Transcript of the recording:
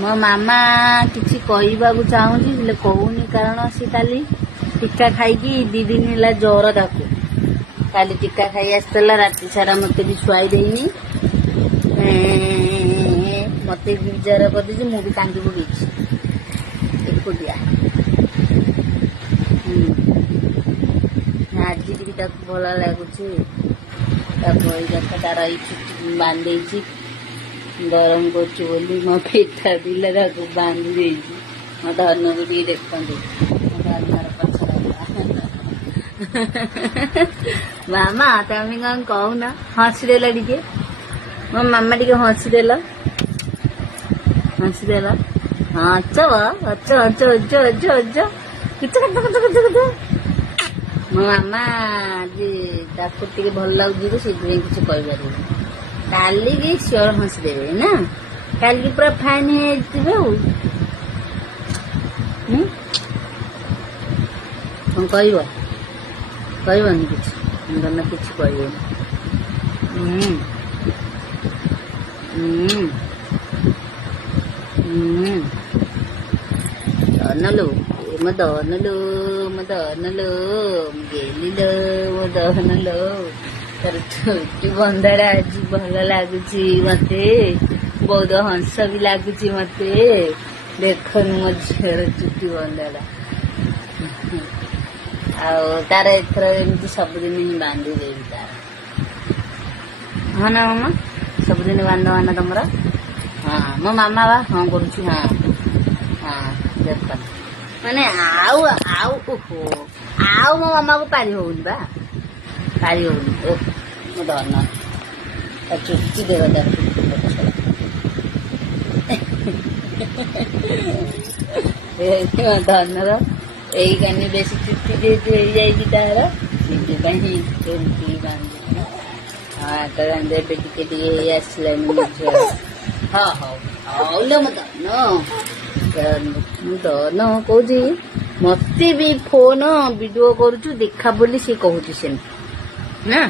ମୋ ମାମା କିଛି କହିବାକୁ ଚାହୁଁଛି ହେଲେ କହୁନି, କାରଣ ସେ କାଲି ଟୀକା ଖାଇକି 2 ଦିନ ହେଲା ଜ୍ୱର ତାକୁ। କାଲି ଟୀକା ଖାଇ ଆସିଥିଲା, ରାତି ସାରା ମତେ ବି ଶୁଆଇ ଦେଇନି, ମତେ ବିଜାର କରିଦେଇଛି। ମୁଁ ବି କାନ୍ଦି ପକେଇଛି ଏକୁଟିଆ। ଆଜି ବି ତାକୁ ଭଲ ଲାଗୁଛି। ତାକୁ ତାର ଏଇ ଚୁଟି ବାନ୍ଧି ଦେଇଛି, ଗରମ କରୁଛି ବୋଲି ମୋ ପିଠା ପିଲା ତାକୁ ବାନ୍ଧି ଦେଇଛି। ମୋ ଧନକୁ ଟିକେ ଦେଖନ୍ତୁ, ମୋ ଧନର ପଛରେ ମାମା ତମେ କଣ କହୁନ? ହସିଦେଲ ଟିକେ, ମୋ ମାମା ଟିକେ ହସିଦେଲ, ହସିଦେଲ। ହଁ ଅଛ ଅଛ ଅଛ ଅଛ ଅଛ ଅଛ ମୋ ମାମା ଆଜି ତାକୁ ଟିକେ ଭଲ ଲାଗୁଛି ତ ସେଥିପାଇଁ କିଛି କହିପାରିବିନି। କାଲିକି ସିଓର ହସିଦେବେ ନା, କାଲିକି ପୁରା ଫାଇନ୍ ହେଇଯିବେ। ଆଉ କଣ କହିବ? କହିବନି କିଛି? ଧନ କିଛି କହିବନି। ଧନଲୁ ମୋ ଧନଲୁ ମୋ ଧନଲୁ ଗେଲିଲୋ ମୋ ଧନଲୋ, ତାର ଚୁଟି ବନ୍ଧାଟା ଆଜି ଭଲ ଲାଗୁଛି ମତେ, ବହୁତ ହଂସ ବି ଲାଗୁଛି ମତେ। ଦେଖନି ମୋ ଝିଅର ଚୁଟି ବନ୍ଧାଟା। ଆଉ ତାର ଏଥର ଏମିତି ସବୁଦିନ ହିଁ ବାନ୍ଧି ଦେବି ତାର। ହଁ ନା ମାମା? ସବୁଦିନ ବାନ୍ଧ ନା ତମର? ହଁ ମୋ ମାମା ବା ହଁ କରୁଛି। ହଁ ହଁ ଦେଖ ମାନେ ଆଉ ଆଉ ଓହୋ ଆଉ ମୋ ମାମାକୁ ପାରି ହଉନି ବା, ପାରି ହଉନି। ମୋ ଧନ ଚୁଟି ଦେହ ମୋ ଧନର ଏଇ କାନି ବେଶୀ ଚୁଟି ଯେହେତୁ ହେଇଯାଇଛି ତାର, ସେଥିପାଇଁ ଏମିତି ବାନ୍ଧୁଛି। ହଁ ତ ଏବେ ଟିକେ ଟିକେ ହେଇ ଆସିଲାଣି ମୋ ଝିଅ। ହଁ ହଉ ହଉ ଲୋ ମୋ ଧନ, ମୁଁ ଧନ କହୁଛି ମତେ ବି ଫୋନ ଭିଡିଓ କରୁଛୁ ଦେଖା ବୋଲି ସେ କହୁଛି ସେମିତି ନା।